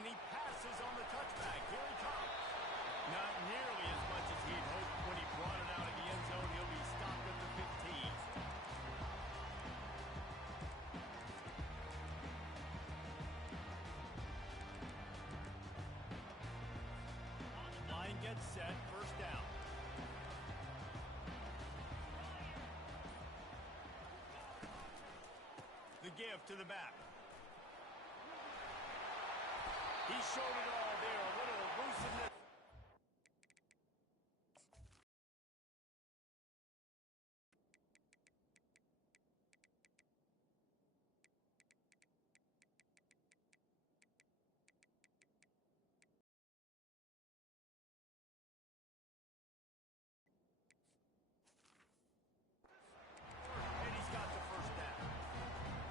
And he passes on the touchback. Here he comes. Not nearly as much as he'd hoped when he brought it out of the end zone. He'll be stopped at the 15. Line gets set. First down. The give to the back. He showed it all there. A little elusiveness. And he's got the first down.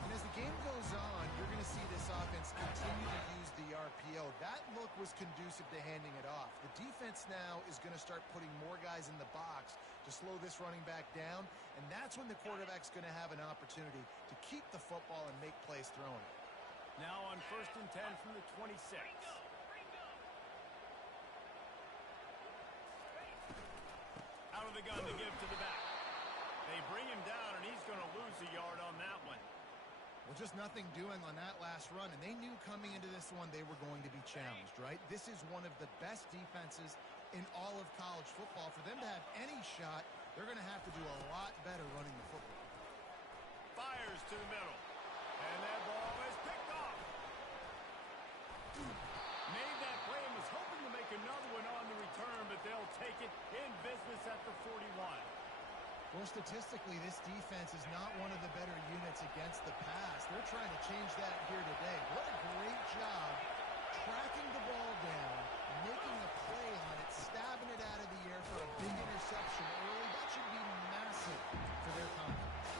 And as the game goes on, you're going to see this offense continue to use the RPO. That look was conducive to handing it off. The defense now is going to start putting more guys in the box to slow this running back down, and that's when the quarterback's going to have an opportunity to keep the football and make plays throwing it. Now on 1st and 10 from the 26. Out of the gun to give to the back. They bring him down, and he's going to lose a yard on that one. Well, just nothing doing on that last run, and they knew coming into this one they were going to be challenged, right? This is one of the best defenses in all of college football. For them to have any shot, they're going to have to do a lot better running the football. Fires to the middle, and that ball is picked off. Made that play and was hoping to make another one on the return, but they'll take it in business at the 41. Well, statistically, this defense is not one of the better units against the pass. They're trying to change that here today. What a great job tracking the ball down, making a play on it, stabbing it out of the air for a big interception early. That should be massive for their confidence.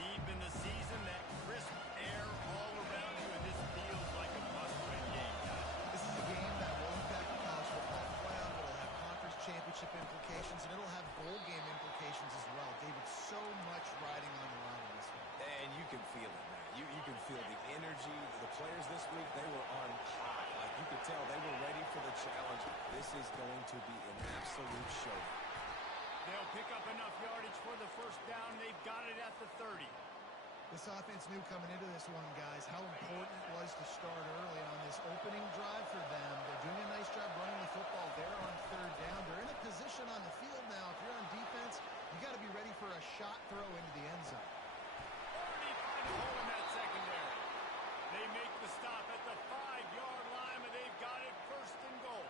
Deep in the season, that crisp air all around you, and this feels like a must-win game, guys. This is a game that will impact the college football playoff. It'll have conference championship implications, and it'll have bowl game implications as well. David, so much riding on the line in this one. And you can feel it, man. You can feel the energy. The players this week, they were on high. Like, you could tell they were ready for the challenge. This is going to be an absolute show. They'll pick up enough yardage for the first down. They've got it at the 30. This offense knew coming into this one, guys, how important it was to start early on this opening drive for them. They're doing a nice job running the football there on 3rd down. They're in a position on the field now. If you're on defense, you got to be ready for a shot throw into the end zone. Already find a hole in that secondary. They make the stop at the 5-yard line, but they've got it 1st and goal.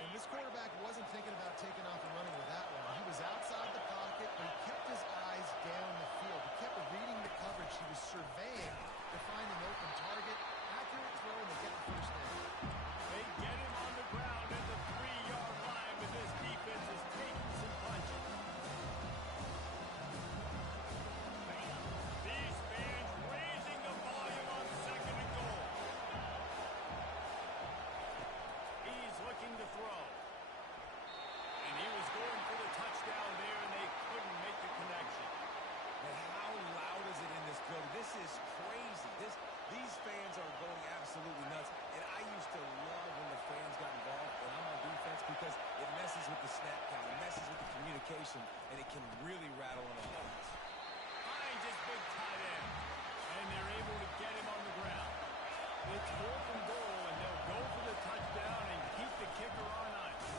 And this quarterback wasn't thinking about taking off and running with that one. He was outside the pocket, but he kept his eyes down the field. He kept reading the coverage. He was surveying to find an open target. Accurate throw, and they get the first down. They get him on the ground at the 3-yard line, but this defense is taking some punches. These fans raising the volume on 2nd and goal. He's looking to throw. And he was going for the touchdown there, and they couldn't make the connection. And how loud is it in this building? This is crazy. These fans are going absolutely nuts. And I used to love when the fans got involved when I'm on defense because it messes with the snap count. It messes with the communication, and it can really rattle an offense. Finds his big tight end, and they're able to get him on the ground. It's 4th and goal, and they'll go for the touchdown and keep the kicker on ice.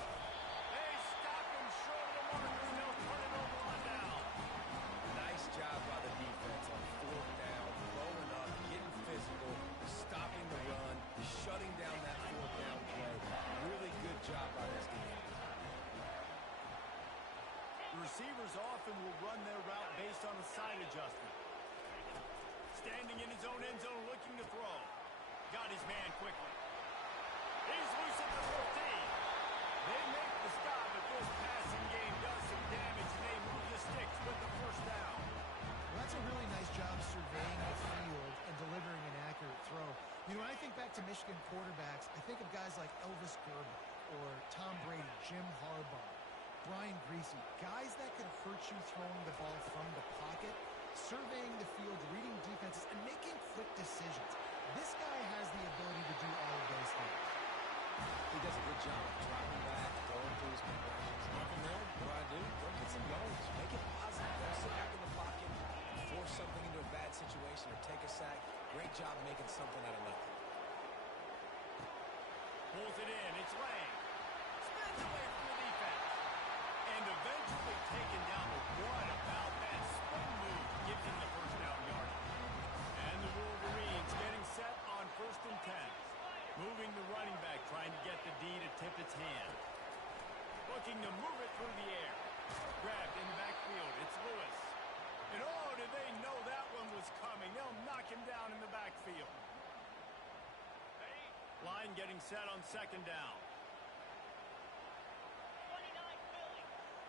They stop him short of the marker, and they'll turn it over on down. Nice job by the defense on 4th down, rolling up, getting physical, stopping the run, shutting down that 4th down play. Really good job by this defense. The receivers often will run their route based on a side adjustment. Standing in his own end zone looking to throw. Got his man quickly. He's loose at the 15. They make the stop, but this passing game does some damage, and they move the sticks with the first down. Well, that's a really nice job surveying the field and delivering an accurate throw. You know, when I think back to Michigan quarterbacks, I think of guys like Elvis Gerber or Tom Brady, Jim Harbaugh, Brian Griese, guys that could hurt you throwing the ball from the pocket, surveying the field, reading defenses, and making quick decisions. This guy has the ability to do all of those does a good job of dropping back, going through his progressions. Nothing there. What do? Go get some yards. Make it positive. Don't sit back in the pocket and force something into a bad situation or take a sack. Great job making something out of nothing. Pulls it in. It's Lang. Spins away from the defense. And eventually taken down. But what about that spin move? Gives him the first down yardage. And the Wolverines getting set on 1st and 10. Moving the running back, trying to get the D to tip its hand. Looking to move it through the air. Grabbed in the backfield. It's Lewis. And oh, did they know that one was coming. They'll knock him down in the backfield. Line getting set on 2nd down. 29 Philly.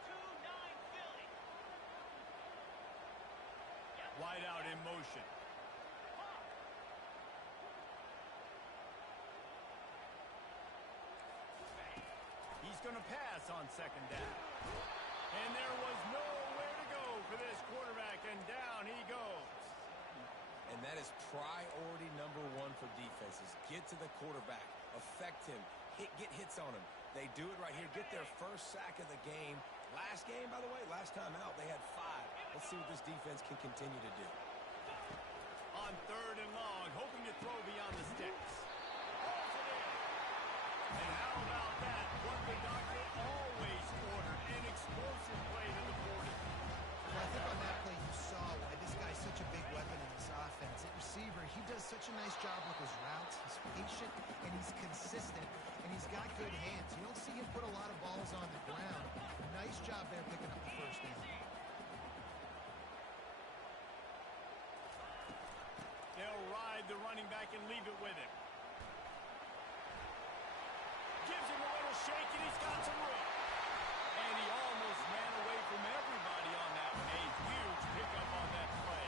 2-9 Philly. Wide out in motion. He's going to pass on 2nd down. And there was nowhere to go for this quarterback, and down he goes. And that is priority number 1 for defenses. Get to the quarterback. Affect him. Get hits on him. They do it right here. Get their first sack of the game. Last game, by the way, last time out, they had 5. Let's see what this defense can continue to do. On 3rd and long, hoping to throw beyond the sticks. Holds it in. And how about that? What the doctor always ordered. An explosive play to the 40. Well, I think on that play you saw why this guy's such a big weapon in this offense. At receiver, he does such a nice job with his routes. He's patient, and he's consistent, and he's got good hands. You don't see him put a lot of balls on the ground. Nice job there picking up the first down. They'll ride the running back and leave it with him. Gives him a little shake, and he's got some room. And he almost ran away from everybody on that one. A huge pickup on that play.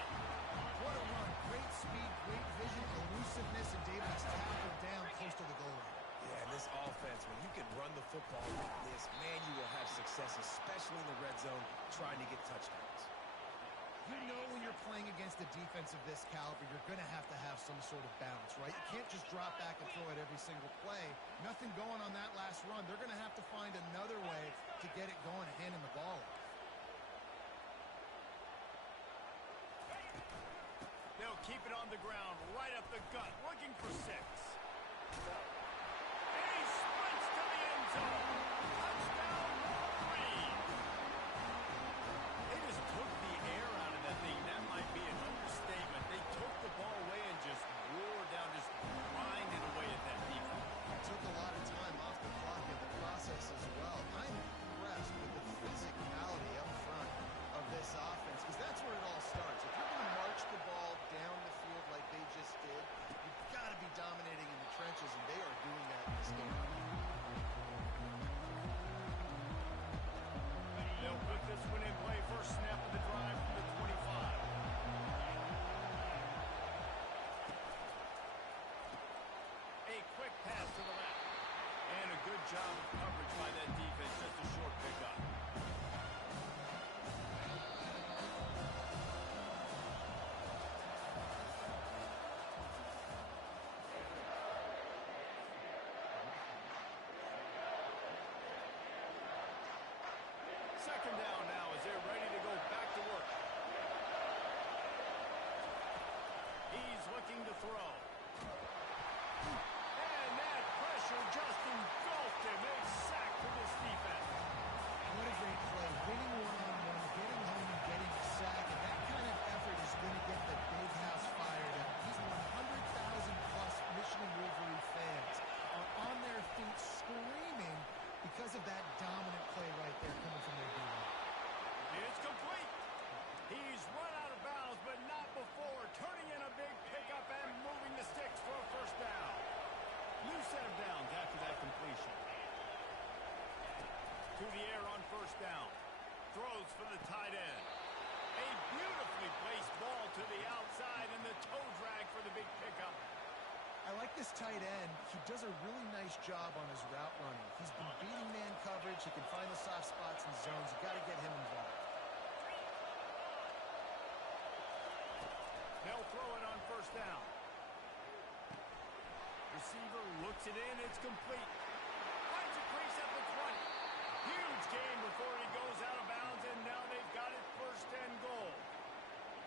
What a run. Great speed, great vision, elusiveness, and Davis tackled down close to the goal line. Yeah, and this offense, when you can run the football like this, man, you will have success, especially in the red zone, trying to get touchdowns. You know when you're playing against a defense of this caliber, you're going to have some sort of balance, right? You can't just drop back and throw it every single play. Nothing going on that last run. They're going to have to find another way to get it going and hand him the ball. They'll keep it on the ground, right up the gut, looking for 6. And he sprints to the end zone. Touchdown, Wolverines. They just took the air out of that thing. That might be an understatement. They took the ball away and just wore down, just grinded away at that defense. Took a lot of time off the clock in the process as well. I'm impressed with the physicality up front of this offense, because that's where it all starts. If you're going to march the ball down the field like they just did, you've got to be dominating in the trenches, and they are doing that in this game. They'll put this one in play. First snap of the drive from the 25. A quick pass to the left. And a good job of coverage by that defense. Just a short pickup. Second down now as they're ready to go back to work. He's looking to throw. And that pressure just engulfed him. A sack for this defense. What a great play. Winning one-on-one, getting home and getting a sack, and that kind of effort is going to get the big house fired up. These 100,000-plus Michigan Wolverine fans are on their feet screaming because of that dominant play right there coming from their D-line. It's complete. He's run out of bounds, but not before. Turning in a big pickup and moving the sticks for a first down. New set of downs after that completion. To the air on first down. Throws for the tight end. A beautifully placed ball to the outside, and the toe drag for the big pickup. I like this tight end. He does a really nice job on his route running. He's been beating man coverage. He can find the soft spots and zones. You got to get him involved. They'll throw it on first down. Receiver looks it in. It's complete. Huge game before he goes out of bounds, and now they've got it first and goal.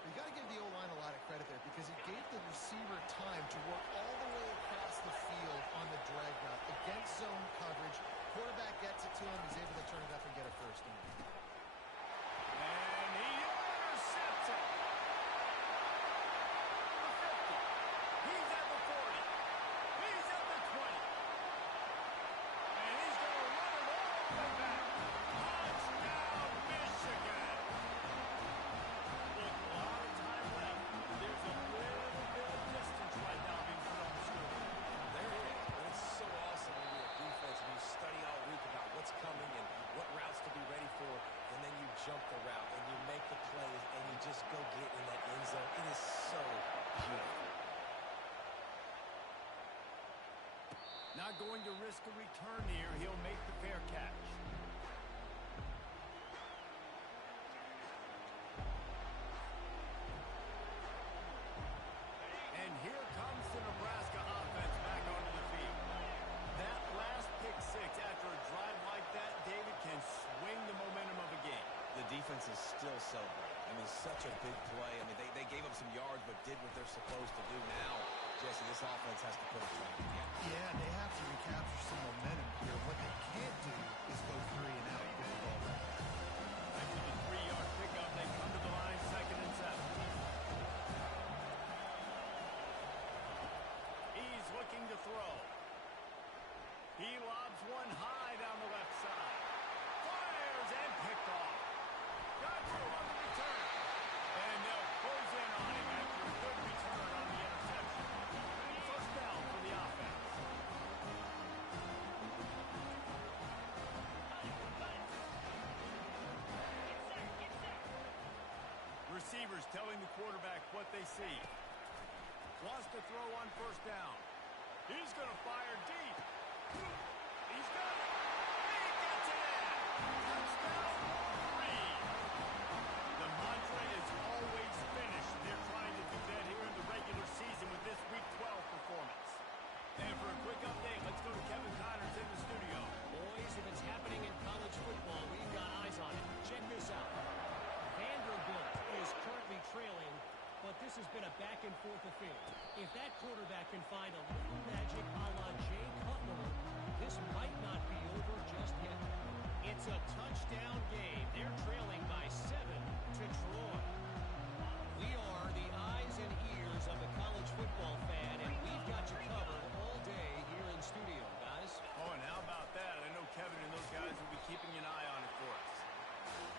You got to give the O-line a lot of credit there because it gave the receiver time to work all the way across the field on the drag route against zone coverage. Quarterback gets it to him. He's able to turn it up and get a first down. And he intercepts it. The 50. He's at the 40. He's at the 20. And he's going to run it all the way back. Touchdown, Michigan. Look, a lot of time left. There's a little bit of distance right now being put on the score. There it is. But it's so awesome when you're a defense and you study all week about what's coming and what routes to be ready for, and then you jump the route and you make the plays and you just go get in that end zone. It is so beautiful. Not going to risk a return here. He'll make the fair catch. And here comes the Nebraska offense back onto the field. That last pick six after a drive like that, David, can swing the momentum of a game. The defense is still so great. I mean, such a big play. I mean, they gave up some yards but did what they're supposed to do. Now, Jesse, this offense has to put it together. Yeah, they have to recapture some momentum here. What they can't do is go 3 and out with the ball back. After the 3-yard pickup, they come to the line, 2nd and 7. He's looking to throw. He lobs one high down the left side. Fires and picked off. Got through on the return. And they'll close in on him after a good return on the interception. First down for the offense. Receivers telling the quarterback what they see. Wants to throw on first down. He's going to fire deep. He's got it. He gets it in. Touchdown, Wolverine. The mantra is always finish. They're trying to do that here in the regular season with this Week 12 performance. And for a quick update, let's go to Kevin Connors in the studio. Boys, if it's happening in college football, we've got eyes on it. Check this out. Vanderbilt is currently trailing, but this has been a back-and-forth affair. If that quarterback can find a little magic a la Jay Cutler, this might not be over just yet. It's a touchdown game. They're trailing by 7 to Troy. We are the eyes and ears of the college football fan, and we've got you covered all day here in studio, guys. Oh, and how about that? I know Kevin and those guys will be keeping an eye on it for us.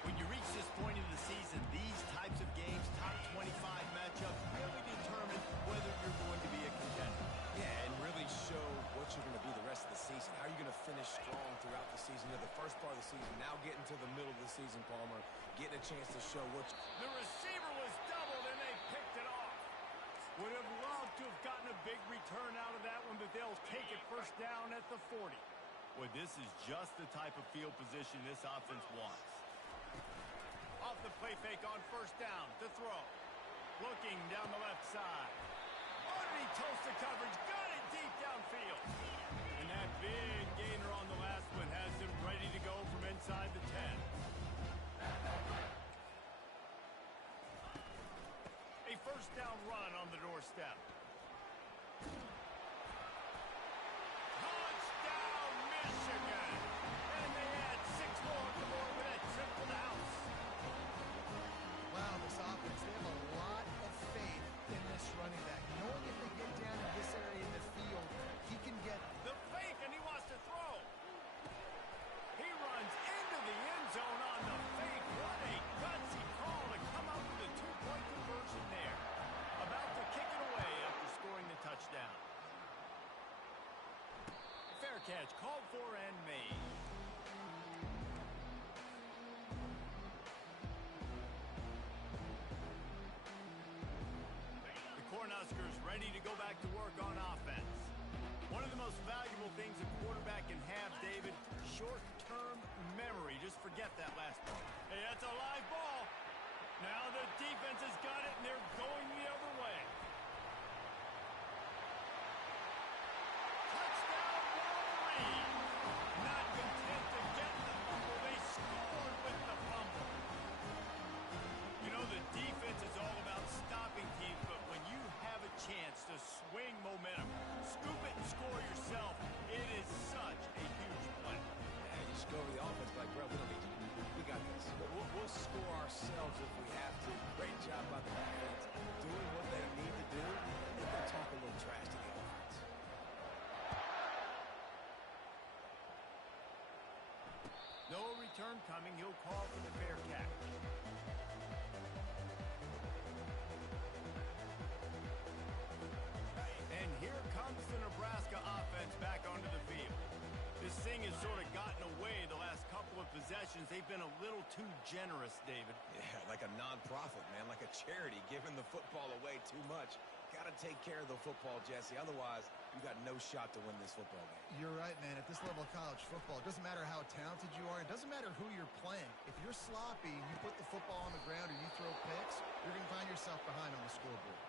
When you reach this point in the season, these types of games, top 25 matchups, really determine whether you're going to be a contender. Yeah, and really show what you're going to be the rest of the season. How are you going to finish strong throughout the season? You know, the first part of the season, now getting to the middle of the season, Palmer, getting a chance to show what The receiver was doubled, and they picked it off. Would have loved to have gotten a big return out of that one, but they'll take it first down at the 40. Well, this is just the type of field position this offense wants. Off the play fake on first down to throw. Looking down the left side. Underneath toasted coverage. Got it deep downfield. And that big gainer on the last one has him ready to go from inside the 10. A first down run on the doorstep. Touchdown, Michigan! And they add 6 more on the board with that trip to the house. Wow, this offense, they have a lot of faith in this running back. Knowing if they get down in this area in the field, he can get The fake, and he wants to throw. He runs into the end zone on the fake. What a gutsy call to come up with a 2-point conversion there. About to kick it away after scoring the touchdown. Fair catch called for and made. The Cornhuskers ready to go back to work on offense. One of the most valuable things a quarterback can have, David, short-term memory. Just forget that last part. Hey, that's a live ball. Now the defense has got it, and they're going the other way. Touchdown, Wolverine! Not content to get the fumble, job by the defense, doing what they need to do, and then they'll talk a little trash to the offense. No return coming. He'll call for the fair catch. And here comes the Nebraska offense back onto the field. This thing has sort of gotten away the last couple of possessions. They've been a little too generous, David. Yeah, like a non-profit, man, like a charity, giving the football away too much. Got to take care of the football, Jesse. Otherwise, you got no shot to win this football game. You're right, man. At this level of college football, it doesn't matter how talented you are. It doesn't matter who you're playing. If you're sloppy and you put the football on the ground or you throw picks, you're going to find yourself behind on the scoreboard.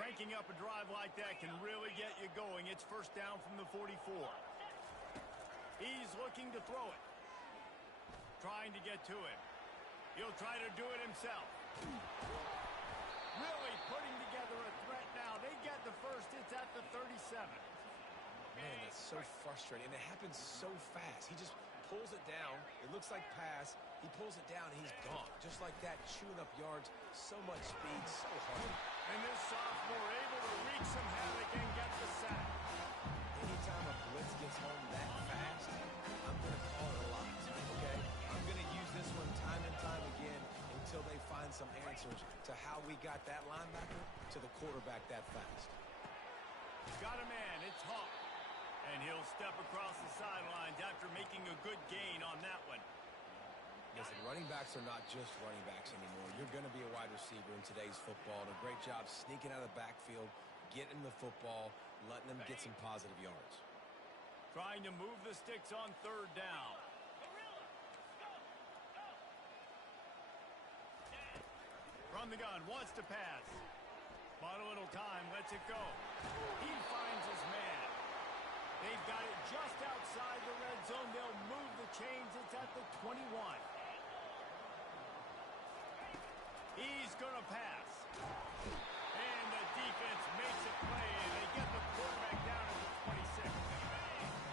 Cranking up a drive like that can really get you going. It's first down from the 44. He's looking to throw it. Trying to get to him. He'll try to do it himself. Really putting together a threat now. They get the first. It's at the 37. Man, that's so frustrating. And it happens so fast. He just pulls it down. It looks like pass. He pulls it down, and he's gone. Just like that, chewing up yards. So much speed, so hard. And this sophomore able to wreak some havoc and get the sack. Anytime a blitz gets home that fast, I'm going to call it a lot, okay? I'm going to use this one time and time again until they find some answers to how we got that linebacker to the quarterback that fast. Got a man. It's Hawk. And he'll step across the sidelines after making a good gain on that one. Listen, running backs are not just running backs anymore. You're going to be a wide receiver in today's football. And a great job sneaking out of the backfield, getting the football, letting them get some positive yards. Trying to move the sticks on third down. From the gun, wants to pass. Bought a little time, lets it go. He finds his man. They've got it just outside the red zone. They'll move the chains. It's at the 21. He's going to pass. And the defense makes a play, and they get the quarterback down at the 26.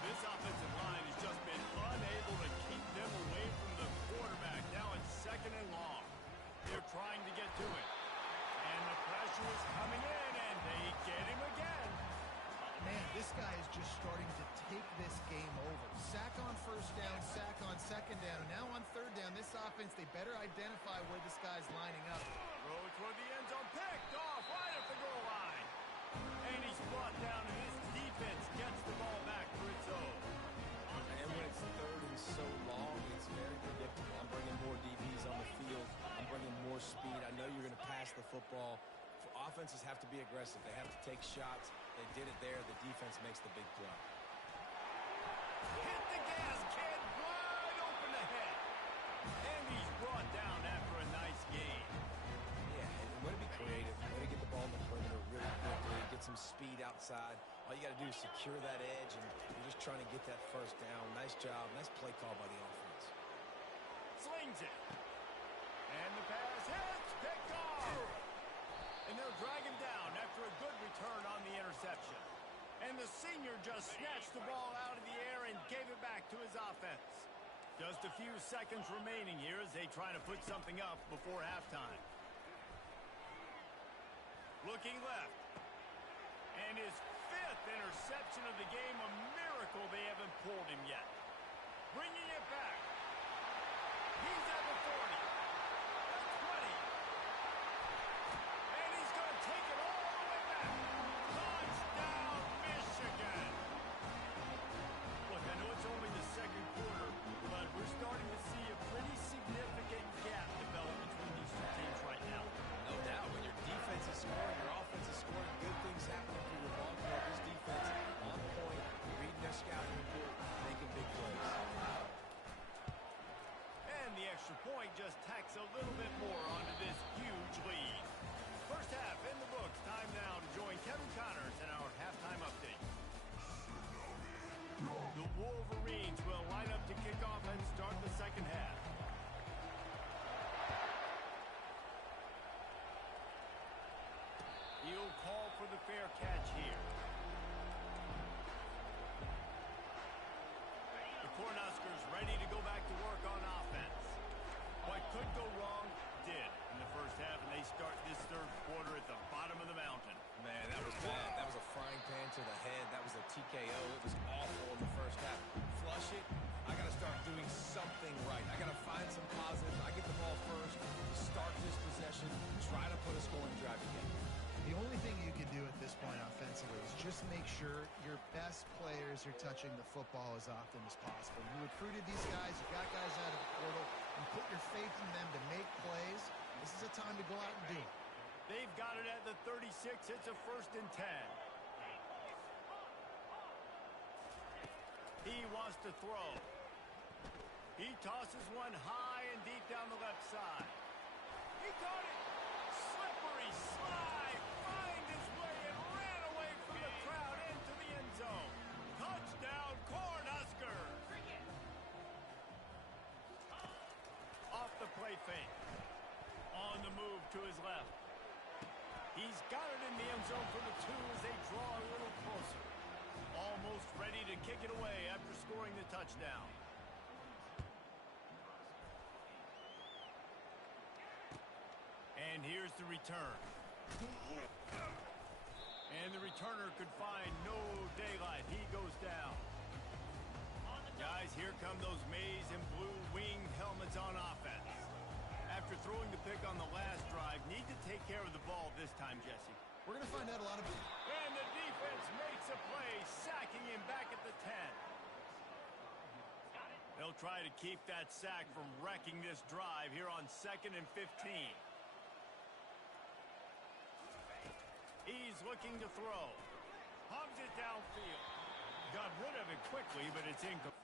This offensive line has just been unable to keep them away from the quarterback. Now it's second and long. They're trying to get to it. And the pressure is coming in, and they get him again. Man, this guy is just starting to take this game over. Sack on first down, sack on second down, and now on third down, this offense, they better identify where this guy's lining up. Throw toward the end zone, picked off right at the goal line. And he's brought down, and his defense gets the ball back for its own. And when it's third and so long, it's very predictable. I'm bringing more DBs on the field. I'm bringing more speed. I know you're going to pass the football. Offenses have to be aggressive. They have to take shots. They did it there. The defense makes the big play. Hit the gas, kid. Wide open ahead. And he's brought down after a nice gain. Yeah, and way to be creative. Way to get the ball in the perimeter really quickly. Get some speed outside. All you got to do is secure that edge, and you're just trying to get that first down. Nice job. Nice play call by the offense. Slings it. And the pass hits. Picked off. And they'll drag him down after a good return on the interception. And the senior just snatched the ball out of the air and gave it back to his offense. Just a few seconds remaining here as they try to put something up before halftime. Looking left. And his fifth interception of the game, a miracle they haven't pulled him yet. Bringing it back. He's at the 40. The 20. And he's going to take it all the way back. Touchdown, Michigan. Look, I know it's only the second quarter, but we're starting to see a pretty significant gap develop between these two teams right now. No doubt. When your defense is scoring, your offense is scoring, good things happening for your ball club. This defense on point, reading their scouting report, making big plays. And the extra point just tacks a little bit more onto this huge lead. First half in the books. Time now to join Kevin Connors in our halftime update. The Wolverines will line up to kick off and start the second half. He'll call for the fair catch here. could go wrong did in the first half, and they start this third quarter at the bottom of the mountain. Man, that was bad. That was a frying pan to the head. That was a TKO. It was awful in the first half. Flush it. I got to start doing something right. I got to find some positives. I get the ball first, start this possession, try to put a scoring drive together. The only thing you can do at this point offensively is just make sure your best players are touching the football as often as possible. You recruited these guys, you got guys out of the portal, and put your faith in them to make plays. This is a time to go out and do it. They've got it at the 36. It's a 1st and 10. He wants to throw. He tosses one high and deep down the left side. He caught it. Slippery slide. Find his way and ran away from the crowd into the end zone. Touchdown, Cornhuskers. Off the play fake. On the move to his left. He's got it in the end zone for the 2 as they draw a little closer. Almost ready to kick it away after scoring the touchdown. And here's the return. And the returner could find no daylight. He goes down. Guys, here come those maize and blue winged helmets on offense. After throwing the pick on the last drive, need to take care of the ball this time, Jesse. We're going to find out a lot of... And the defense makes a play, sacking him back at the 10. They'll try to keep that sack from wrecking this drive here on 2nd and 15. He's looking to throw. Hums it downfield. Got rid of it quickly, but it's incomplete.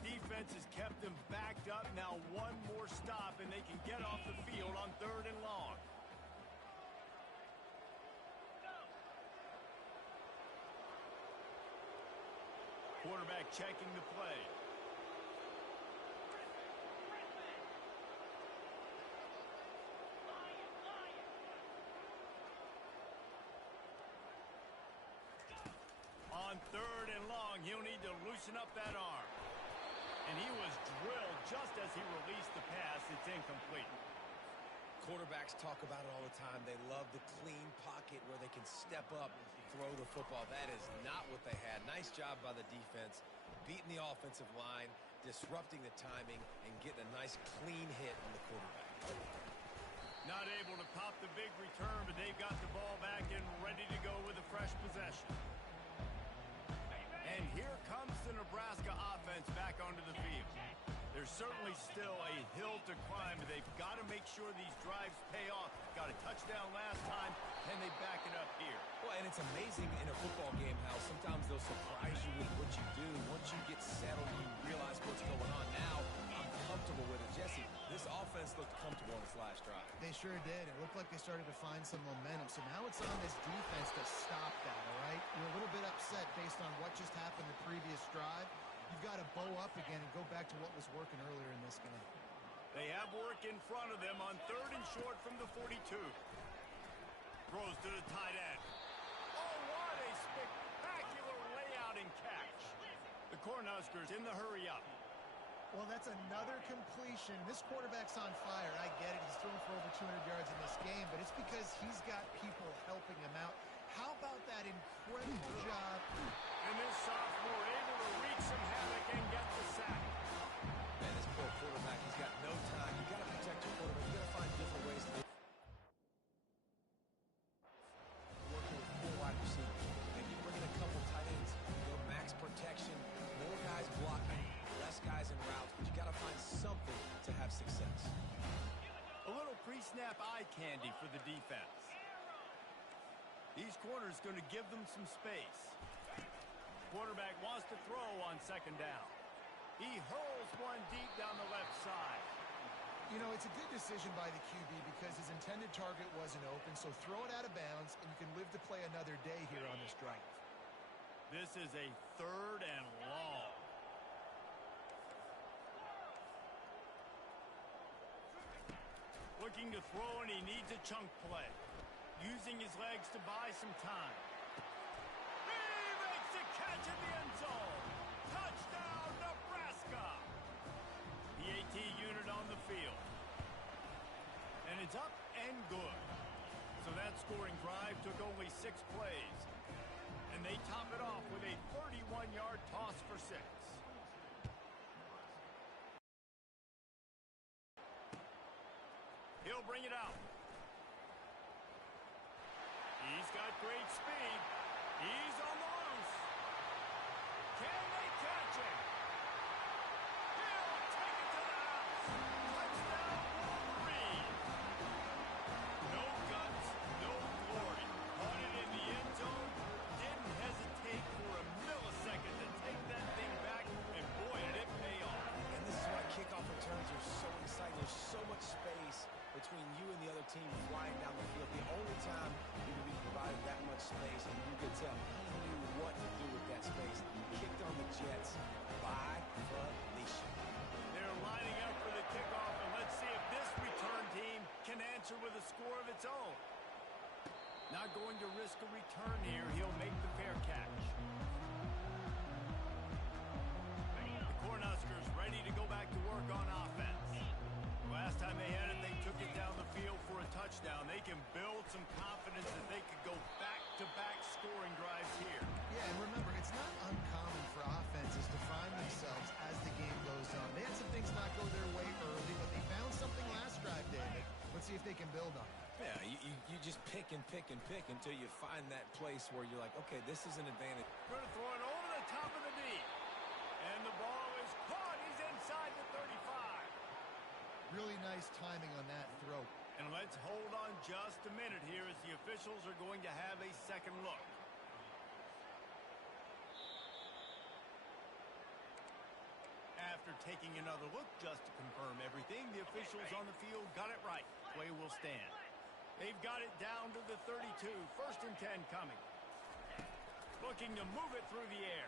Defense has kept them backed up. Now one more stop and they can get off the field on 3rd and long. Quarterback checking the play. On 3rd and long, he'll need to loosen up that arm. And he was drilled just as he released the pass. It's incomplete. Quarterbacks talk about it all the time. They love the clean pocket where they can step up, throw the football. That is not what they had. Nice job by the defense, beating the offensive line, disrupting the timing, and getting a nice clean hit on the quarterback. Not able to pop the big return, but they've got the ball back and ready to go with a fresh possession. And here comes the Nebraska offense back onto the field. There's certainly still a hill to climb, but they've got to make sure these drives pay off. Got a touchdown last time, and they back it up here. Well, and it's amazing in a football game how sometimes they'll surprise you with what you do. Once you get settled, you realize what's going on. Now, I'm comfortable with it. Jesse, this offense looked comfortable on this last drive. They sure did. It looked like they started to find some momentum. So now it's on this defense to stop that, all right? You're a little bit upset based on what just happened the previous drive. You've got to bow up again and go back to what was working earlier in this game. They have work in front of them on 3rd and short from the 42. Throws to the tight end. Oh, what a spectacular layout and catch. The Cornhuskers in the hurry up. Well, that's another completion. This quarterback's on fire. I get it. He's thrown for over 200 yards in this game, but it's because he's got people helping him out. How about that incredible job? And this sophomore able to wreak some havoc and get the sack. Man, this poor quarterback, he's got no time. You've got to protect your quarterback. You've got to find different ways to working with 4 wide receivers. Maybe bring in a couple tight ends. Max protection, more guys blocking, less guys in routes, but you got to find something to have success. A little pre-snap eye candy for the defense. These corners going to give them some space. Quarterback wants to throw on 2nd down. He hurls one deep down the left side. You know, it's a good decision by the QB because his intended target wasn't open, so throw it out of bounds, and you can live to play another day here on this drive. This is a 3rd and long. Looking to throw, and he needs a chunk play. Using his legs to buy some time. He makes a catch in the end zone. Touchdown, Nebraska. The AT unit on the field. And it's up and good. So that scoring drive took only 6 plays. And they top it off with a 31-yard toss for 6. He'll bring it out. He's got great speed. He's on the loose. Can they catch him? He'll take it to the house. Touchdown, Wolverine. No guts, no glory. Caught it in the end zone. Didn't hesitate for a millisecond to take that thing back. And boy, did it pay off. And this is why kickoff returns are so exciting. There's so much space between you and the other team flying down the field. The only time you can be provided that much space, and you could tell he knew what to do with that space. Kicked on the Jets by Felicia. They're lining up for the kickoff, and let's see if this return team can answer with a score of its own. Not going to risk a return here. He'll make the fair catch. The Cornhuskers ready to go back to work on offense. Last time they had it, they took it down the field for a touchdown. They can build some confidence that they could go back-to-back scoring drives here. Yeah, and remember, it's not uncommon for offenses to find themselves as the game goes on. They had some things not go their way early, but they found something last drive, David. Let's see if they can build on it. Yeah, you just pick and pick and pick until you find that place where you're like, okay, this is an advantage. Going to throw it over the top of the knee. And the ball is caught. He's inside the 35. Really nice timing on that throw. And let's hold on just a minute here as the officials are going to have a second look. After taking another look just to confirm everything, the officials on the field got it right. Play will stand. They've got it down to the 32. 1st and 10 coming. Looking to move it through the air.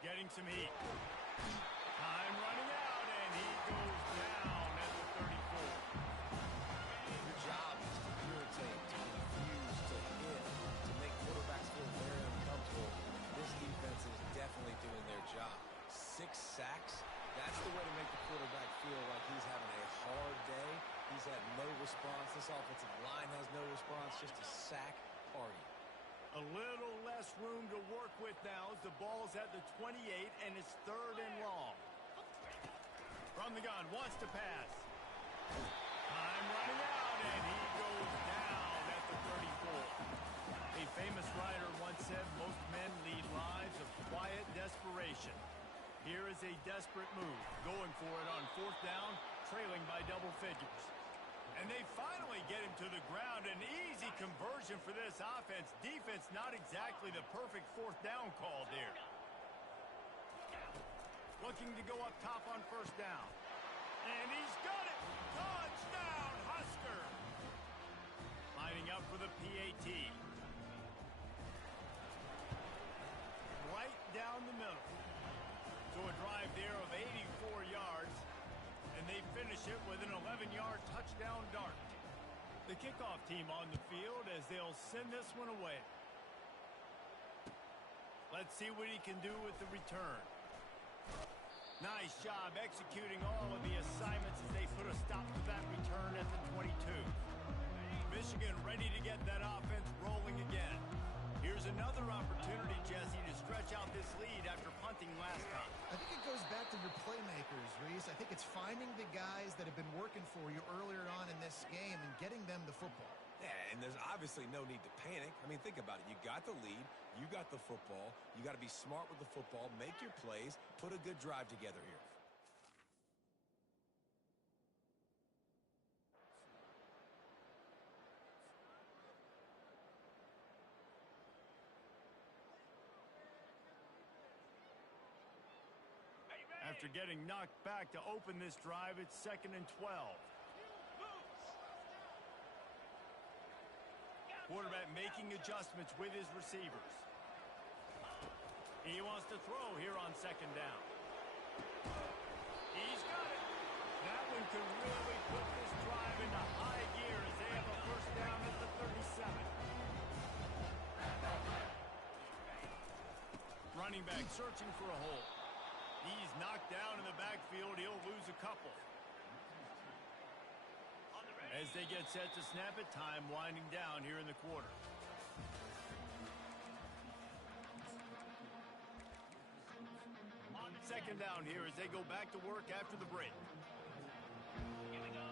Getting some heat. Time running out, and he goes down at the 34. Your job is to irritate, to confuse, to hit, to make quarterbacks feel very uncomfortable. This defense is definitely doing their job. 6 sacks, that's the way to make the quarterback feel like he's having a hard day. He's had no response. This offensive line has no response, just a sack party. A little less room to work with now as the ball's at the 28 and it's 3rd and long. From the gun, wants to pass. Time running out, and he goes down at the 34. A famous writer once said most men lead lives of quiet desperation. Here is a desperate move, going for it on 4th down, trailing by double figures. And they finally get him to the ground. An easy conversion for this offense. Defense not exactly the perfect 4th down call there. Looking to go up top on 1st down. And he's got it! Touchdown, Husker! Lining up for the PAT. Right down the middle. So a drive there of 84 yards. And they finish it with an 11-yard touchdown dart. The kickoff team on the field as they'll send this one away. Let's see what he can do with the return. Nice job executing all of the assignments as they put a stop to that return at the 22. Michigan ready to get that offense rolling again. Here's another opportunity, Jesse, to stretch out this lead after punting last time. I think it goes back to your playmakers, Reese. I think it's finding the guys that have been working for you earlier on in this game and getting them the football. Yeah, and there's obviously no need to panic. I mean, think about it. You got the lead. You got the football. You got to be smart with the football. Make your plays. Put a good drive together here. After getting knocked back to open this drive, it's 2nd and 12. Quarterback making adjustments with his receivers. He wants to throw here on second down. He's got it. That one could really put this drive into high gear as they have a first down at the 37. Running back searching for a hole. He's knocked down in the backfield. He'll lose a couple. As they get set to snap it, time winding down here in the quarter. Second down here as they go back to work after the break. Here we go.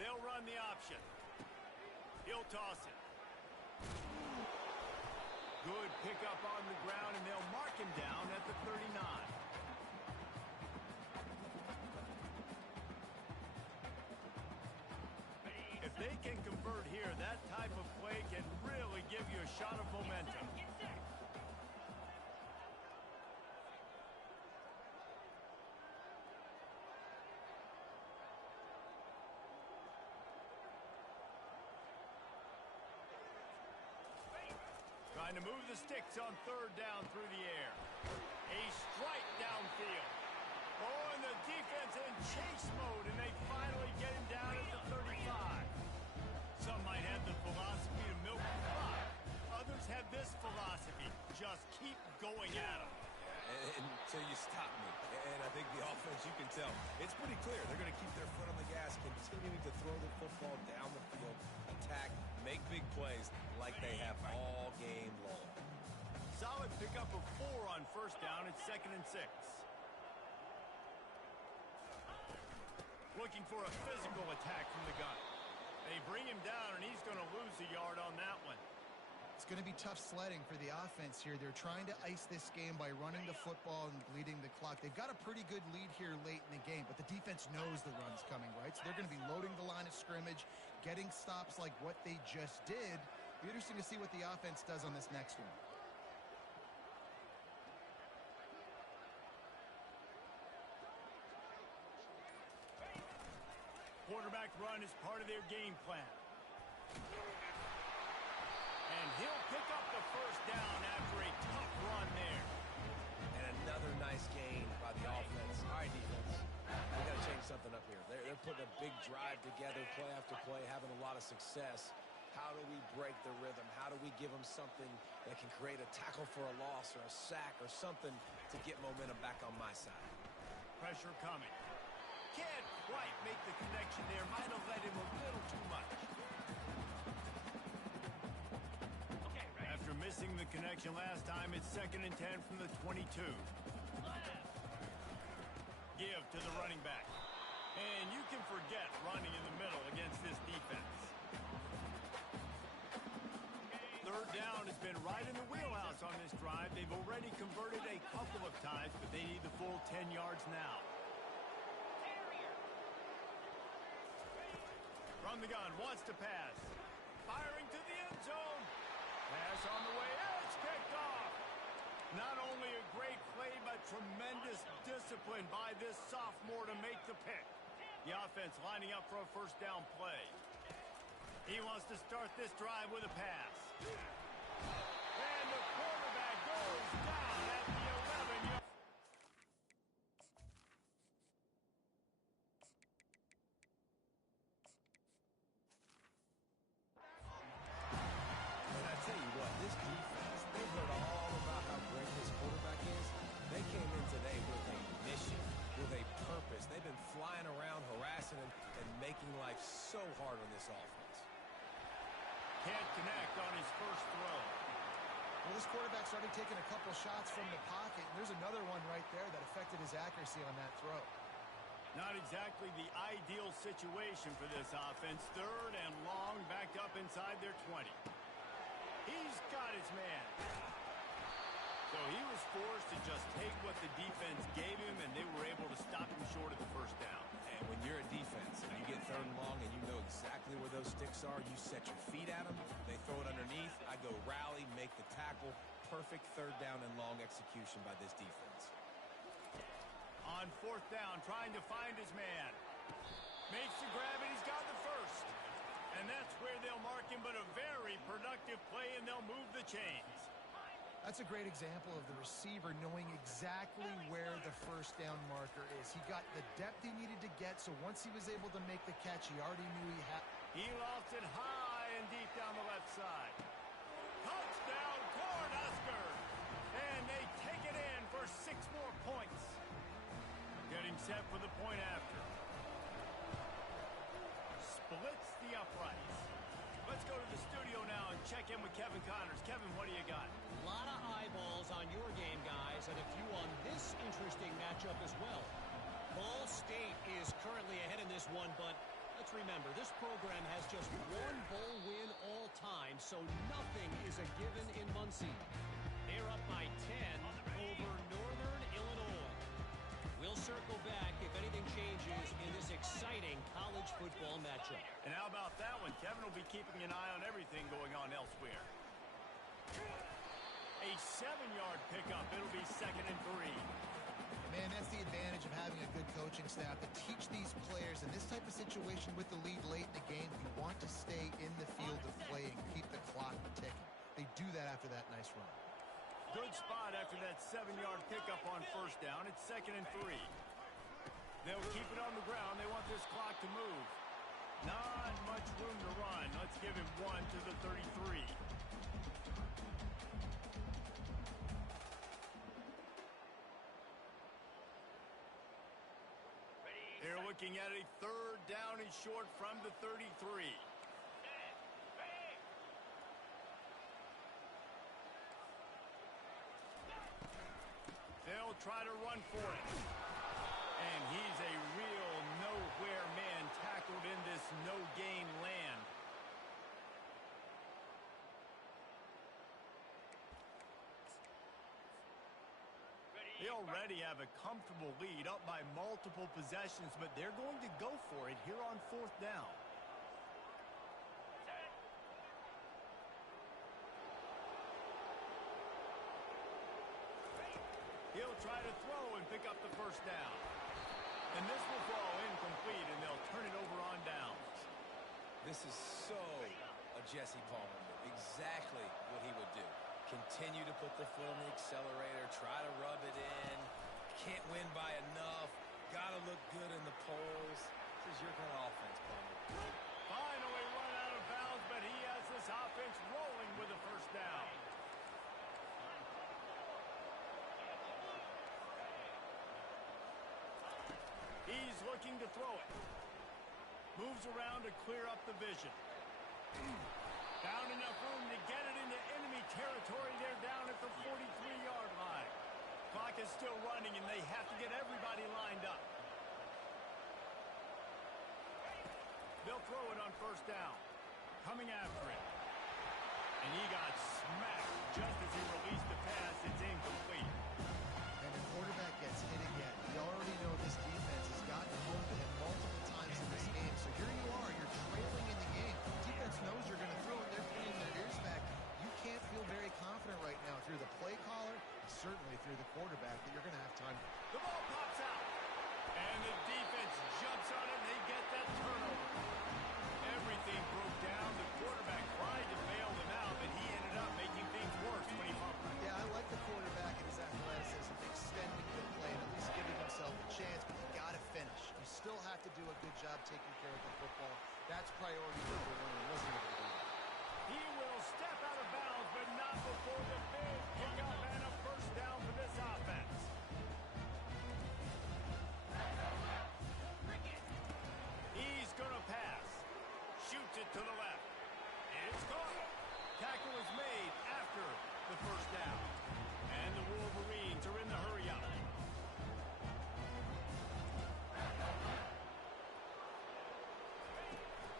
They'll run the option. He'll toss it. Good pickup on the ground, and they'll mark him down at the 39. If they can convert here, that type of play can really give you a shot of momentum. Get set. Trying to move the sticks on third down through the air. A strike downfield. Oh, and the defense in chase mode, and they finally get him down at the 35. Some might have the philosophy to milk the clock. Others have this philosophy. Just keep going at them. Until you stop me. And I think the offense, you can tell, it's pretty clear. They're going to keep their foot on the gas, continuing to throw the football down the field, attack, make big plays like they have all game long. Solid pickup of 4 on first down. It's 2nd and 6. Looking for a physical attack from the gun. They bring him down, and he's going to lose a yard on that one. It's going to be tough sledding for the offense here. They're trying to ice this game by running the football and bleeding the clock. They've got a pretty good lead here late in the game, but the defense knows the run's coming, right? So they're going to be loading the line of scrimmage, getting stops like what they just did. It'll be interesting to see what the offense does on this next one. Quarterback run is part of their game plan. And he'll pick up the first down after a tough run there. And another nice gain by the offense. All right, defense. We got to change something up here. They're putting a big drive together, play after play, having a lot of success. How do we break the rhythm? How do we give them something that can create a tackle for a loss or a sack or something to get momentum back on my side? Pressure coming. Can't quite make the connection there. Might have led him a little too much. Okay, ready. After missing the connection last time, it's 2nd and 10 from the 22. Left. Give to the running back. And you can forget running in the middle against this defense. Third down has been right in the wheelhouse on this drive. They've already converted a couple of times, but they need the full 10 yards now. Terrier. From the gun, wants to pass. Firing to the end zone. Pass on the way. It's picked off. Not only a great play, but tremendous discipline by this sophomore to make the pick. The offense lining up for a first down play. He wants to start this drive with a pass. And the quarterback goes down at the 11-yard. And I tell you what, this defense, they've heard all about how great this quarterback is. They came in today with a mission, with a purpose. They've been flying around, harassing him, and making life so hard on this offense. Can't connect on his first throw. Well, this quarterback's already taken a couple shots from the pocket, and there's another one right there that affected his accuracy on that throw. Not exactly the ideal situation for this offense. 3rd and long, backed up inside their 20. He's got his man. So he was forced to just take what the defense gave him, and they were able to stop him short of the first down. And when you're a defense and you get 3rd and long and you know exactly where those sticks are, you set your feet at them, they throw it underneath, I go rally, make the tackle. Perfect 3rd down and long execution by this defense. On 4th down, trying to find his man. Makes the grab, and he's got the first. And that's where they'll mark him, but a very productive play, and they'll move the chains. That's a great example of the receiver knowing exactly where the first down marker is. He got the depth he needed to get, so once he was able to make the catch, he already knew he had. He lofts it high and deep down the left side. Touchdown, Cornhuskers! And they take it in for 6 more points. Getting set for the point after. Splits the uprights. Let's go to the studio now and check in with Kevin Connors. Kevin, what do you got? A lot of eyeballs on your game, guys, and a few on this interesting matchup as well. Ball State is currently ahead in this one, but let's remember, this program has just one bowl win all time, so nothing is a given in Muncie. They're up by 10 over Northern Illinois. We'll circle back if anything changes in this exciting college football matchup. And how about that one? Kevin will be keeping an eye on everything going on elsewhere. A 7-yard pickup. It'll be 2nd and 3. Man, that's the advantage of having a good coaching staff to teach these players in this type of situation with the lead late in the game. You want to stay in the field of play and keep the clock ticking. They do that after that nice run. Good spot after that 7-yard pickup on first down. It's 2nd and 3. They'll keep it on the ground. They want this clock to move. Not much room to run. Let's give him 1 to the 33. They're looking at a 3rd down and short from the 33. They'll try to run for it. And he's a real nowhere man tackled in this no-gain land. They already have a comfortable lead up by multiple possessions, but they're going to go for it here on 4th down. He'll try to throw and pick up the first down. And this will fall incomplete, and they'll turn it over on downs. This is so a Jesse Palmer move. Exactly what he would do. Continue to put the foot on the accelerator, try to rub it in. Can't win by enough. Got to look good in the polls. This is your kind of offense, Palmer. Finally run out of bounds, but he has this offense rolling with a first down. He's looking to throw it. Moves around to clear up the vision. Found enough room to get it into enemy territory. They're down at the 43-yard line. Clock is still running, and they have to get everybody lined up. They'll throw it on first down. Coming after it. And he got smacked just as he released the pass. It's incomplete. And the quarterback gets hit again. We already know this defense has gotten hold of him multiple times in this game. So here you are. You're trailing in the game. Defense knows you're going to throw it. They're putting their ears back. You can't feel very confident right now through the play caller and certainly through the quarterback that you're going to have time. The ball pops out. And the defense jumps on it, and they get that turnover. Everything broke down. The quarterback tried to bail them out, but he ended up making things worse when he fumbled. Yeah, I like the quarterback and his athleticism, extending the play and at least giving himself a chance, but you got to finish. You still have to do a good job taking care of the football. That's priority number 1. He wasn't able to do that. He will step out of bounds, but not before the big pickup and a first down for this offense. He's going to pass. Shoots it to the left. It's caught. Tackle is made after the first down. And the Wolverines are in the hurry-up.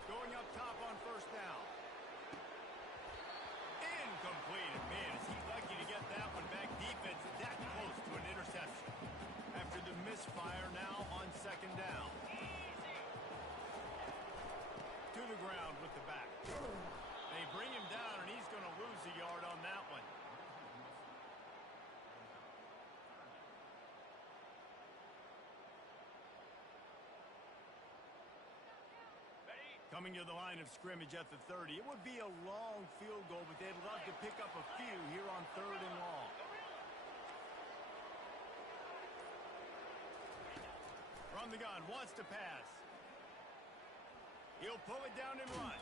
Going up top on first down. Incomplete. And man, is he lucky to get that one back. Defense that close to an interception. After the misfire now on second down. To the ground with the back. Coming to the line of scrimmage at the 30. It would be a long field goal, but they'd love to pick up a few here on 3rd and long. From the gun, wants to pass. He'll pull it down and run.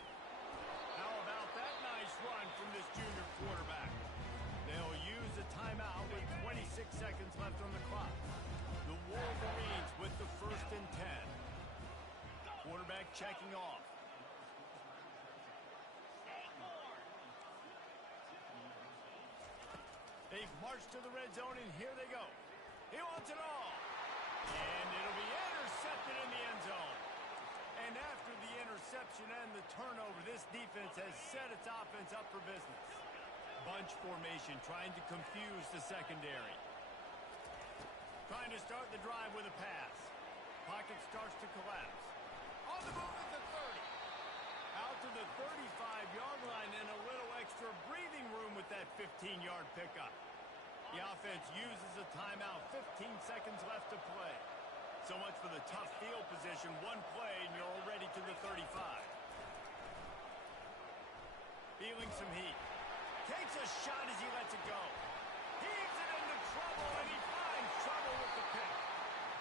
How about that nice run from this junior quarterback? They'll use a timeout with 26 seconds left on the clock. The Wolverines with the 1st and 10. Quarterback checking off. They've marched to the red zone, and here they go. He wants it all. And it'll be intercepted in the end zone. And after the interception and the turnover, this defense has set its offense up for business. Bunch formation, trying to confuse the secondary. Trying to start the drive with a pass. Pocket starts to collapse. On the move at the 30. Out to the 35-yard line and a little extra breathing room with that 15-yard pickup. The offense uses a timeout. 15 seconds left to play. So much for the tough field position. One play and you're already to the 35. Feeling some heat. Takes a shot as he lets it go. Heaves it into trouble, and he finds trouble with the pick.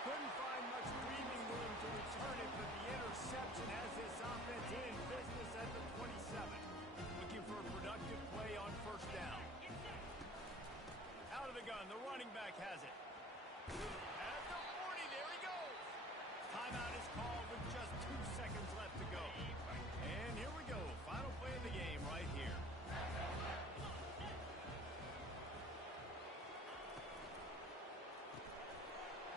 Couldn't find much breathing room to return it, but the interception has this offense in business at the 27. Looking for a productive play on 1st down. Out of the gun, the running back has it. At the 40, there he goes. Timeout is called with just 2 seconds left to go. And here we go, final play of the game right here.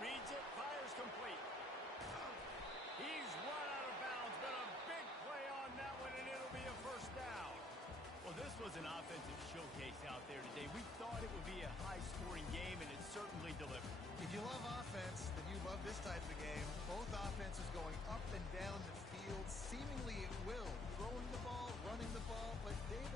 Reads it, fires complete. He's run out of bounds, but a big play on that one, and it'll be a 1st down. Well, this was an offensive showcase out there today. We thought it would be a high-scoring game, and it certainly delivered. If you love offense, then you love this type of game. Both offenses going up and down the field, seemingly at will. Throwing the ball, running the ball, but David